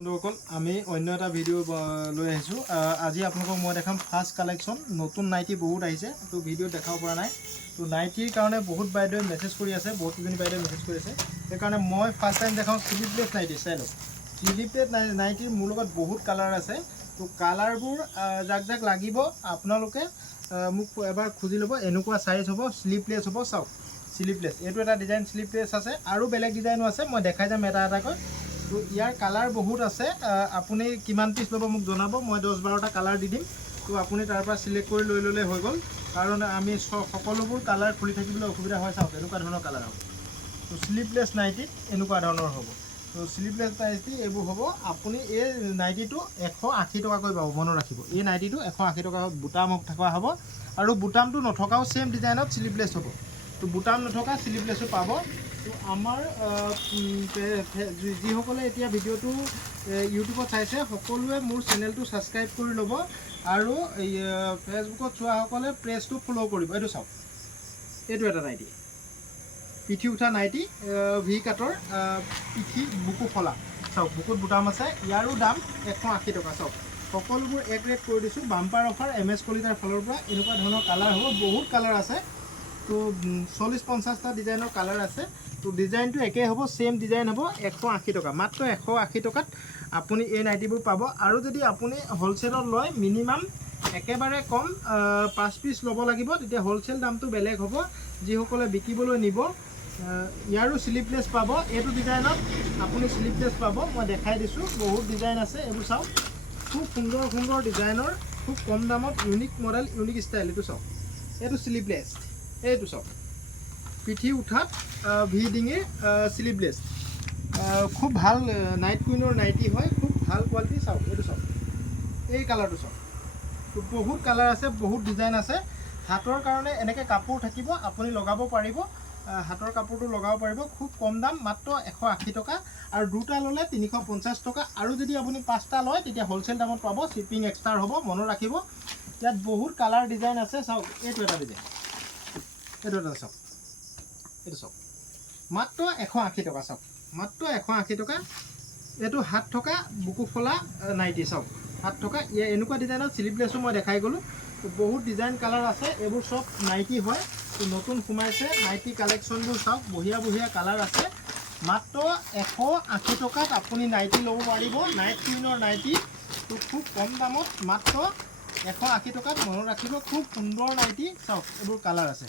বন্ধুসকল আমি অন্য এটা ভিডিঅ' লৈ আহিছোঁ আজি আপোনালোকক মই দেখাম ফাৰ্ষ্ট কালেকশ্যন নতুন নাইটি বহুত আহিছে তো ভিডিঅ' দেখাব পৰা নাই তো নাইটিৰ কাৰণে বহুত বাইদেৱে মেছেজ কৰি আছে বহুতকেইজনী বাইদেৱে মেছেজ কৰি আছে সেইকাৰণে মই ফাৰ্ষ্ট টাইম দেখাওঁ স্লিভলেছ নাইটি চাই লওক স্লিভলেছ নাইটিৰ মোৰ লগত বহুত কালাৰ আছে তো কালাৰবোৰ যাক যাক লাগিব আপোনালোকে মোক এবাৰ খুজি ল'ব এনেকুৱা চাইজ হ'ব স্লিভলেছ হ'ব চাওক স্লিভলেছ এইটো এটা ডিজাইন স্লিভলেছ আছে আৰু বেলেগ ডিজাইনো আছে মই দেখাই যাম এটা এটাকৈ তো ইয়াৰ কালাৰ বহুত আছে আপুনি কিমান পিস ল'ব মোক জনাব মই 10-12টা কালাৰ দি দিম তো আপুনি তাৰ পৰা সিলেক্ট কৰি লৈ ল'লে হৈ গ'ল কাৰণ আমি সকলোবোৰ কালাৰ খুলি থাকিবলৈ অসুবিধা হয় চাওক এনেকুৱা ধৰণৰ কালাৰ হ'ব তো স্লিভলেছ নাইটি এনেকুৱা ধৰণৰ হ'ব তো স্লিভলেছ নাইটি এইবোৰ হ'ব আপুনি এই নাইটিটো 180 টকাকৈ পাব মনত ৰাখিব এই নাইটিটো 180 টকা বুটাম থকা হ'ব আৰু বুটামটো নথকাও সেম ডিজাইনত স্লিভলেছ হ'ব তো বুটাম নথকা স্লিভলেছো পাব তো আমাৰ যিসকলে এতিয়া ভিডিঅ'টো ইউটিউবত চাইছে সকলোৱে মোৰ চেনেলটো ছাবস্ক্ৰাইব কৰি ল'ব আৰু ফেচবুকত চোৱাসকলে পেজটো ফ'ল' কৰিব এইটো চাওক এইটো এটা নাইটি পিঠি উঠা নাইটি ভি কাটৰ পিঠি বুকু ফলা চাওক বুকুত বুটাম আছে ইয়াৰো দাম 180 টকা চাওক সকলোবোৰ এক ৰেট কৰি দিছোঁ বাম্পাৰ অফাৰ MS কলিতাৰ ফালৰ পৰা এনেকুৱা ধৰণৰ কালাৰ হ'ব বহুত কালাৰ আছে তো 40-50টা ডিজাইনৰ কালাৰ আছে তো ডিজাইনটো একে হ'ব সেম ডিজাইন হ'ব 180 টকা মাত্ৰ 180 টকাত আপুনি এই নাইটিবোৰ পাব আৰু যদি আপুনি হোলসেলত লয় মিনিমাম একেবাৰে কম 5 পিস ল'ব লাগিব তেতিয়া হোলসেল দামটো বেলেগ হ'ব যিসকলে বিকিবলৈ নিব ইয়াৰো স্লিভলেছ পাব এইটো ডিজাইনত আপুনি স্লিভলেছ পাব মই দেখাই দিছোঁ বহুত ডিজাইন আছে এইবোৰ চাওক খুব সুন্দৰ সুন্দৰ ডিজাইনৰ খুব কম দামত ইউনিক মডেল ইউনিক ষ্টাইল এইটো চাওক এইটো স্লিভলেছ এইটো চাওক পিঠি উঠাত ভি ডিঙিৰ স্লিভলেছ খুব ভাল নাইট কুইনৰ নাইটি হয় খুব ভাল কোৱালিটি চাওক এইটো চাওক এই কালাৰটো চাওক বহুত কালাৰ আছে বহুত ডিজাইন আছে হাতৰ কাৰণে এনেকৈ কাপোৰ থাকিব আপুনি লগাব পাৰিব হাতৰ কাপোৰটো লগাব পাৰিব খুব কম দাম মাত্ৰ 180 টকা আৰু দুটা ল'লে 350 টকা আৰু যদি আপুনি 5টা লয় তেতিয়া হোলসেল দামত পাব শিপিং এক্সট্ৰা হ'ব মনত ৰাখিব ইয়াত বহুত কালাৰ ডিজাইন আছে চাওক এইটো এটা ডিজাইন এইটো এটা চাওক এইটো চাওক মাত্ৰ 180 টকা চাওক মাত্ৰ 180 টকা এইটো হাত থকা বুকু ফলা নাইটি চাওক হাত থকা এনেকুৱা ডিজাইনত স্লিভলেছো মই দেখাই গ'লোঁ বহুত ডিজাইন কালাৰ আছে এইবোৰ সব নাইটি হয় নতুন সোমাইছে নাইটি কালেকশ্যনবোৰ চাওক বঢ়িয়া বঢ়িয়া কালাৰ আছে মাত্ৰ 180 টকাত আপুনি নাইটি ল'ব পাৰিব নাইট কুইনৰ নাইটি তো খুব কম দামত মাত্ৰ 180 টকাত মনত ৰাখিব খুব সুন্দৰ নাইটি চাওক এইবোৰ কালাৰ আছে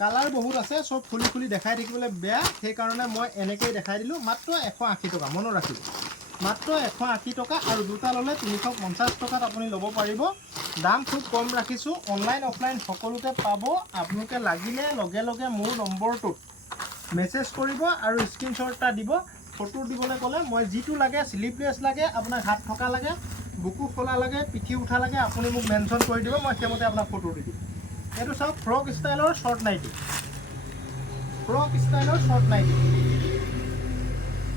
কালাৰ বহুত আছে সব খুলি খুলি দেখাই থাকিবলৈ বেয়া সেইকাৰণে মই এনেকৈ দেখাই দিলোঁ মাত্ৰ 180 টকা মনত ৰাখিব মাত্ৰ 180 টকা আৰু দুটা ল'লে 350 টকাত আপুনি ল'ব পাৰিব দাম খুব কম ৰাখিছোঁ অনলাইন অফলাইন সকলোতে পাব আপোনালোকে লাগিলে লগে লগে মোৰ নম্বৰটোত মেছেজ কৰিব আৰু স্ক্ৰীনশ্বট এটা দিব ফটো দিবলৈ ক'লে মই যিটো লাগে স্লিভলেছ লাগে আপোনাক হাত থকা লাগে বুকু ফলা লাগে পিঠি উঠা লাগে আপুনি মোক মেনশ্যন কৰি দিব মই সেইমতে আপোনাক ফটো দি দিম এইটো চাওক ফ্ৰক ষ্টাইলৰ শ্বৰ্ট নাইটি ফ্ৰক ষ্টাইলৰ শ্বৰ্ট নাইটি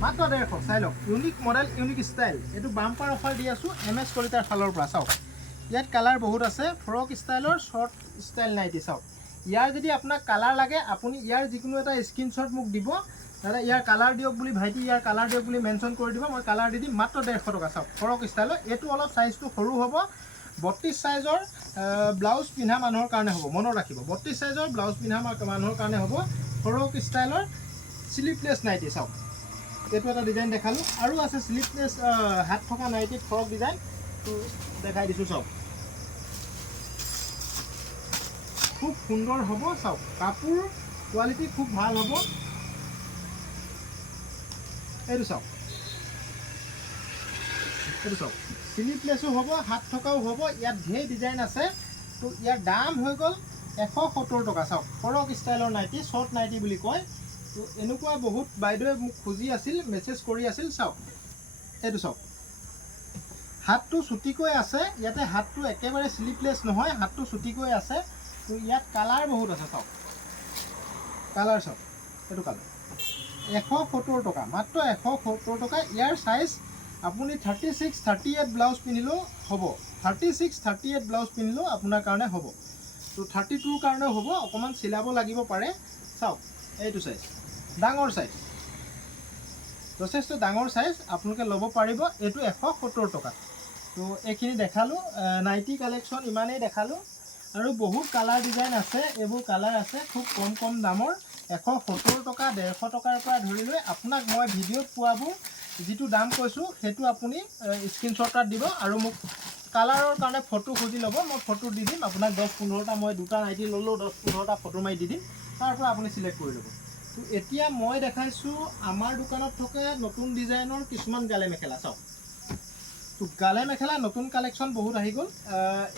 মাত্ৰ 150 চাই লওক ইউনিক মডেল ইউনিক ষ্টাইল এইটো বাম্পাৰ অফাৰ দি আছোঁ MS কলিতাৰ ফালৰ পৰা চাওক ইয়াত কালাৰ বহুত আছে ফ্ৰক ষ্টাইলৰ শ্বৰ্ট ষ্টাইল নাইটি চাওক ইয়াৰ যদি আপোনাক কালাৰ লাগে আপুনি ইয়াৰ যিকোনো এটা স্ক্ৰীনশ্বট মোক দিব দাদা ইয়াৰ কালাৰ দিয়ক বুলি ভাইটি ইয়াৰ কালাৰ দিয়ক বুলি মেনশ্যন কৰি দিব মই কালাৰ দি দিম মাত্ৰ 150 টকা চাওক ফ্ৰক ষ্টাইলৰ এইটো অলপ চাইজটো সৰু হ'ব 32 সাইজৰ ব্লাউজ পিন্ধা মানুহৰ কাৰণে হ'ব মনত ৰাখিব 32 সাইজৰ ব্লাউজ পিন্ধা মানুহৰ কাৰণে হ'ব ফ্ৰক ষ্টাইলৰ স্লিভলেছ নাইটি চাওক এইটো এটা ডিজাইন দেখালোঁ আৰু আছে স্লিভলেছ হাত থকা নাইটি ফ্ৰক ডিজাইন তো দেখাই দিছোঁ চাওক খুব সুন্দৰ হ'ব চাওক কাপোৰ কোৱালিটি খুব ভাল হ'ব এইটো চাওক এইটো চাওক স্লিভলেছো হ'ব হাত থকাও হ'ব ইয়াত ঢেৰ ডিজাইন আছে তো ইয়াৰ দাম হৈ গ'ল 170 টকা চাওক ফ্ৰক ষ্টাইলৰ নাইটি শ্বৰ্ট নাইটি বুলি কয় তো এনেকুৱা বহুত বাইদেৱে মোক খুজি আছিল মেছেজ কৰি আছিল চাওক এইটো চাওক হাতটো চুটিকৈ আছে ইয়াতে হাতটো একেবাৰে স্লিভলেছ নহয় হাতটো চুটিকৈ আছে তো ইয়াত কালাৰ বহুত আছে চাওক কালাৰ চাওক এইটো কালাৰ 170 টকা মাত্ৰ 170 টকা ইয়াৰ চাইজ আপুনি 36 38 ব্লাউজ পিন্ধিলেও হ'ব 36 38 ব্লাউজ পিন্ধিলেও আপোনাৰ কাৰণে হ'ব তো 32 কাৰণে হ'ব অকণমান চিলাব লাগিব পাৰে চাওক এইটো চাইজ ডাঙৰ চাইজ যথেষ্ট ডাঙৰ সাইজ আপোনালোকে ল'ব পাৰিব এটো 170 টকা তো এইখিনি দেখালো নাইটি কালেকশন ইমানেই দেখালো আৰু বহুত কালাৰ ডিজাইন আছে এবোৰ কালাৰ আছে খুব কম দামৰ 170 টকা 150 টকাৰ পৰা ধৰি লৈ আপোনাক মই ভিডিঅ'ত পোৱাবোৰ যেটো দাম কৈছো হেতু আপুনি স্ক্ৰিনশ্বট দিব আৰু মোক কালাৰৰ কাৰণে ফটো খুজি ল'ব মই ফটো দি দিম আপোনাক 10-15টা মই দুটা নাইটি ললো 10-15টা ফটো মাৰি দি দিম তাৰ পৰা আপুনি সিলেক্ট কৰি ল'ব তো এতিয়া মই দেখাইছো আমাৰ দোকানত থকা নতুন ডিজাইনৰ কিছুমান গালে মেখেলা চাওক তো গালে মেখেলা নতুন কালেকশন বহুত আহি গ'ল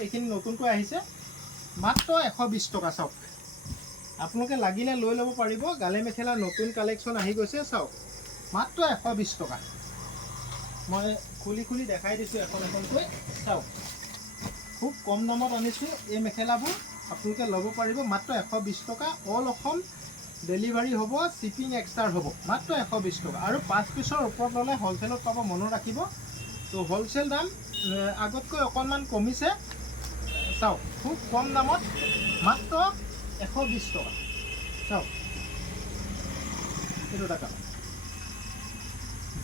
এইখিনি নতুনকৈ আহিছে মাত্ৰ 120 টকা চাওক আপোনালোকে লাগিলে লৈ ল'ব পাৰিব গালে মেখেলা নতুন কালেকশন আহি গৈছে চাওক মাত্ৰ 120 টকা মই খুলি দেখাই দিছো এখনকৈ চাওক খুব কম দামত আনিছো এই মেখেলাবোৰ আপোনালোকে ল'ব পাৰিব মাত্ৰ 120 টকা অল অসম ডেলিভাৰী হ'ব শিপিং এক্সট্ৰা হ'ব মাত্ৰ 120 টকা আৰু 5 পিছৰ ওপৰত ল'লে হোলসেলত পাব মনত ৰাখিব তো হোলসেল দাম আগতকৈ অকনমান কমিছে চাওক খুব কম দামত মাত্ৰ 120 টকা চাওক এটো টাকা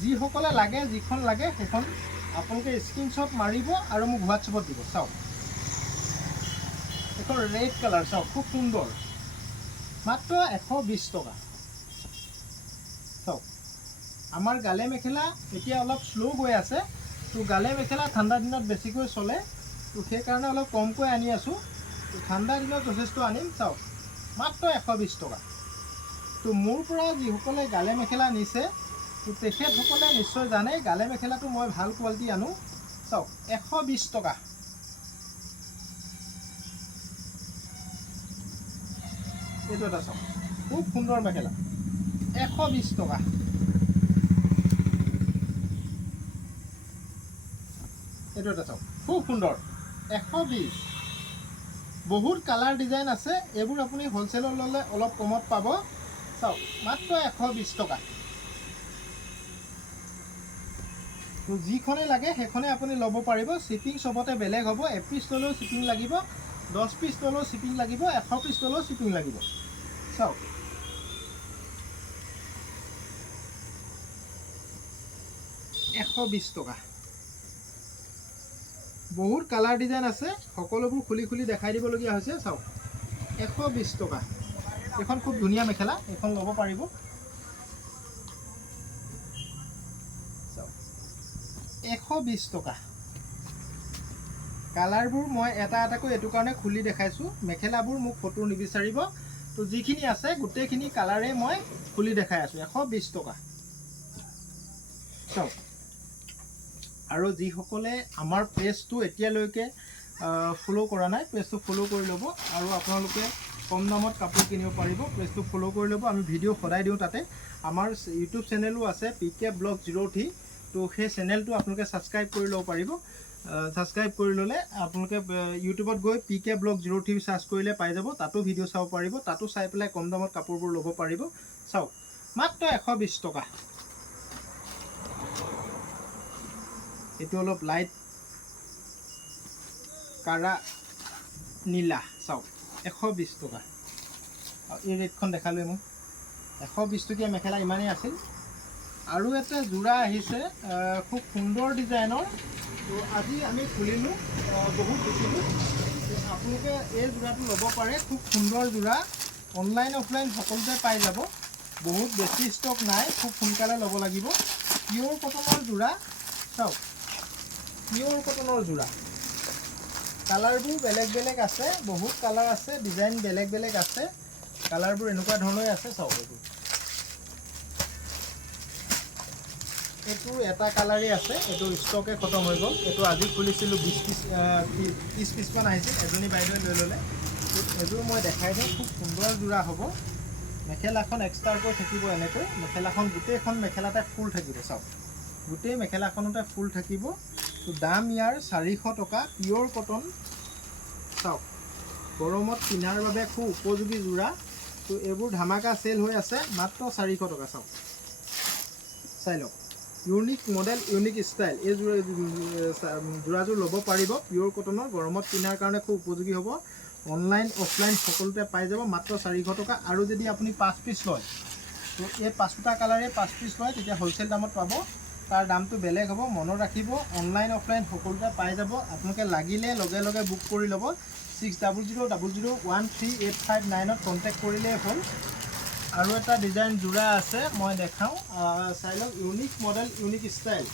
যি সকলে লাগে যিখন লাগে সেইখন আপোনালোকে স্ক্ৰিনশ্বট মাৰিব আৰু মোক হোৱাটছএপত দিব চাওক এখন ৰেড কালাৰ চাওক খুব সুন্দৰ মাত্ৰ 120 টকা চাওক আমাৰ গালে মেখেলা এতিয়া অলপ স্লো গৈ আছে তো গালে মেখেলা ঠাণ্ডা দিনত বেছিকৈ চলে তো সেই কাৰণে অলপ কমকৈ আনি আছো তো ঠাণ্ডা দিনত যথেষ্ট আনিম চাওক মাত্ৰ 120 টকা তো মোৰ পৰা যি সকলে গালে মেখেলা নিছে তো তেখেতসকলে নিশ্চয় জানে গালে মেখেলাটো মই ভাল কোৱালিটি আনো চাওক 120 টকা এটো এটা চাওক খুব সুন্দৰ মেখেলা 120 টকা এটো এটা চাওক খুব সুন্দৰ 120 বহুত কালাৰ ডিজাইন আছে এবোৰ আপুনি হোলসেলত ললে অলপ কমত পাব চাওক মাত্ৰ 120 টকা তো যিখনে লাগে সেইখনে আপুনি ল'ব পাৰিব শিপিং সবতে বেলেগ হ'ব 1 পিস ললেও শিপিং লাগিব 10 পিস ললেও শিপিং লাগিব 100 পিস ললেও শিপিং লাগিব চাওক $120 টকা বহুত কালাৰ ডিজাইন আছে সকলোবোৰ খুলি দেখাই দিবলগীয়া হৈছে চাওক 120 টকা এখন খুব ধুনীয়া মেখেলা এখন ল'ব পাৰিব চাওক 120 টকা কালাৰবোৰ মই এটাকৈ এটো কাৰণে খুলি দেখাইছো মেখেলাবোৰ মোক ফটো নিবিচাৰিব তো যিখিনি আছে গোটেইখিনি কালাৰে মই খুলি দেখাই আছো 120 টকা চাওক আৰু যি সকলে আমাৰ পেজটো এতিয়ালৈকে ফলো কৰা নাই পেজটো ফলো কৰি ল'ব আৰু আপোনালোকে কম দামত কাপোৰ কিনিব পাৰিব পেজটো ফলো কৰি ল'ব আমি ভিডিও সদায় দিওঁ তাতে আমাৰ ইউটিউব চেনেলো আছে PK Blog 03 তো সেই চেনেলটো আপোনালোকে সাবস্ক্ৰাইব কৰি ল'ব পাৰিব সাবস্ক্ৰাইব কৰি ল'লে আপোনালোকে ইউটিউবত গৈ PK Blog 03 সাৰ্চ কৰিলে পাই যাব তাতো ভিডিও চাব পাৰিব তাতো চাই পেলাই কম দামত কাপোৰবোৰ ল'ব পাৰিব চাওক মাত্ৰ 120 টকা এটো অলপ লাইট কাৰা নীলা চাওক 120 টকা এই ৰেটখন দেখালো মই 120 টকীয়া মেখেলা ইমানেই আছিল আৰু এটা জোৰা আহিছে খুব সুন্দৰ ডিজাইনৰ তো আজি আমি খুলিলো বহুত দেখিলো আপোনালোকে এই জোৰাটো ল'ব পাৰে খুব সুন্দৰ জোৰা অনলাইন অফলাইন সকলোতে পাই যাব বহুত বেছি ষ্টক নাই খুব সোনকালে ল'ব লাগিব পিওৰ কটনৰ জোৰা চাওক পিওৰ কটনৰ জোৰা কালাৰবোৰ বেলেগ আছে বহুত কালাৰ আছে ডিজাইন বেলেগ আছে কালাৰবোৰ এনেকুৱা ধৰণৰ আছে চাওক এটো এটা কালাৰে আছে এটো ষ্টকে খতম হৈ গ'ল এটো আজি খুলিছিলো 20 পিস 30 পিস মান আহিছে এজনী বাইদেৱে লৈ ললে এযোৰ মই দেখাই দিম খুব সুন্দৰ জোৰা হ'ব মেখেলাখন এক্সট্ৰাকৈ থাকিব এনেকৈ মেখেলাখন গোটেইখন মেখেলাতে ফুল থাকিব চাওক গোটেই মেখেলাখনতে ফুল থাকিব তো দাম ইয়াৰ 400 টকা পিওৰ কটন চাওক গৰমত পিন্ধাৰ বাবে খুব উপযোগী জোৰা তো এবোৰ ধামাকা সেল হৈ আছে মাত্ৰ 400 টকা চাওক চাই লওক ইউনিক মডেল ইউনিক স্টাইল এই জোৰাযোৰ ল'ব পাৰিব পিওৰ কটনৰ গৰমত পিন্ধাৰ কাৰণে খুব উপযোগী হ'ব অনলাইন অফলাইন সকলোতে পাই যাব মাত্ৰ 400 টকা আৰু যদি আপুনি 5 পিস লয় তো এই 5টা কালাৰে 5 পিচ লয় তেতিয়া হোলচেল দামত পাব তাৰ দামটো বেলেগ হ'ব মনত ৰাখিব অনলাইন অফলাইন সকলোতে পাই যাব আপোনালোকে লাগিলে লগে লগে বুক কৰি ল'ব 6000001385 ত কন্টাক্ট কৰিলে হ'ল আৰু এটা ডিজাইন জোৰা আছে মই দেখাও চাই লওক ইউনিক মডেল ইউনিক ষ্টাইল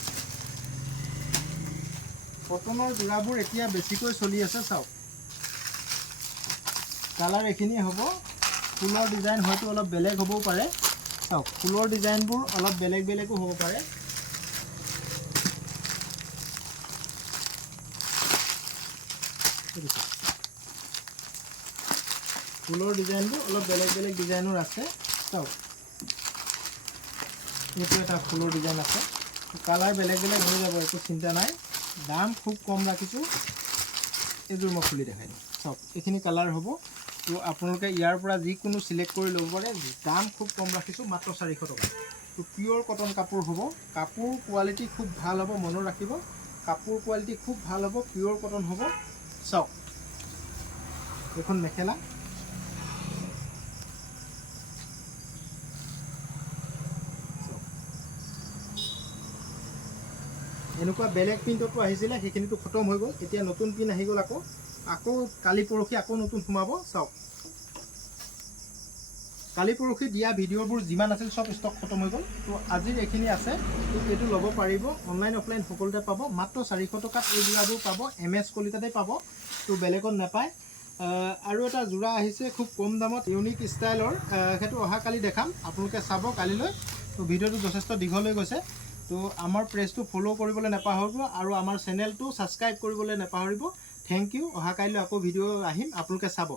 কটনৰ জোৰাবোৰ এতিয়া বেছিকৈ চলি আছে চাওক কালাৰ এখিনি হ'ব ফুলৰ ডিজাইন হয়তো অলপ বেলেগ হ'বও পাৰে চাওক ফুলৰ ডিজাইনবোৰ অলপ বেলেগ বেলেগো হ'ব পাৰে ফুলৰ ডিজাইনবোৰ অলপ বেলেগ বেলেগ ডিজাইনৰ আছে চাওক এইটো এটা ফুলৰ ডিজাইন আছে কালাৰ বেলেগ বেলেগ হৈ যাব একো চিন্তা নাই দাম খুব কম ৰাখিছোঁ এইযোৰ মই খুলি দেখাই দিম চাওক এইখিনি কালাৰ হ'ব তো আপোনালোকে ইয়াৰ পৰা যিকোনো সিলেক্ট কৰি ল'ব পাৰে দাম খুব কম ৰাখিছোঁ মাত্ৰ 400 টকা তো পিয়ৰ কটন কাপোৰ হ'ব কাপোৰ কোৱালিটি খুব ভাল হ'ব মনত ৰাখিব কাপোৰ কোৱালিটি খুব ভাল হ'ব পিয়ৰ কটন হ'ব চাওক এখন মেখেলা এনেকুৱা বেলেগ প্ৰিণ্টতো আহিছিলে সেইখিনিতো খতম হৈ গ'ল এতিয়া নতুন প্ৰিণ্ট আহি গ'ল আকৌ কালি পৰহি আকৌ নতুন সোমাব চাওক কালি পৰহি দিয়া ভিডিঅ'বোৰ যিমান আছিল সব ষ্টক খতম হৈ গ'ল তো আজিৰ এইখিনি আছে তো এইটো ল'ব পাৰিব অনলাইন অফলাইন সকলোতে পাব মাত্ৰ 400 টকাত এই জোৰাবোৰ পাব MS কলিতাতে পাব তো বেলেগত নাপায় আৰু এটা জোৰা আহিছে খুব কম দামত ইউনিক ষ্টাইলৰ সেইটো অহাকালি দেখাম আপোনালোকে চাব কালিলৈ তো ভিডিঅ'টো যথেষ্ট দীঘল হৈ গৈছে তো আমাৰ পেজটো ফলো কৰিবলৈ নাপাহৰিব আৰু আমাৰ চেনেলটো সাবস্ক্ৰাইব কৰিবলৈ নাপাহৰিব থ্যাংক ইউ অহাকালিলৈ আকৌ ভিডিঅ' আহিম আপোনালোকে চাব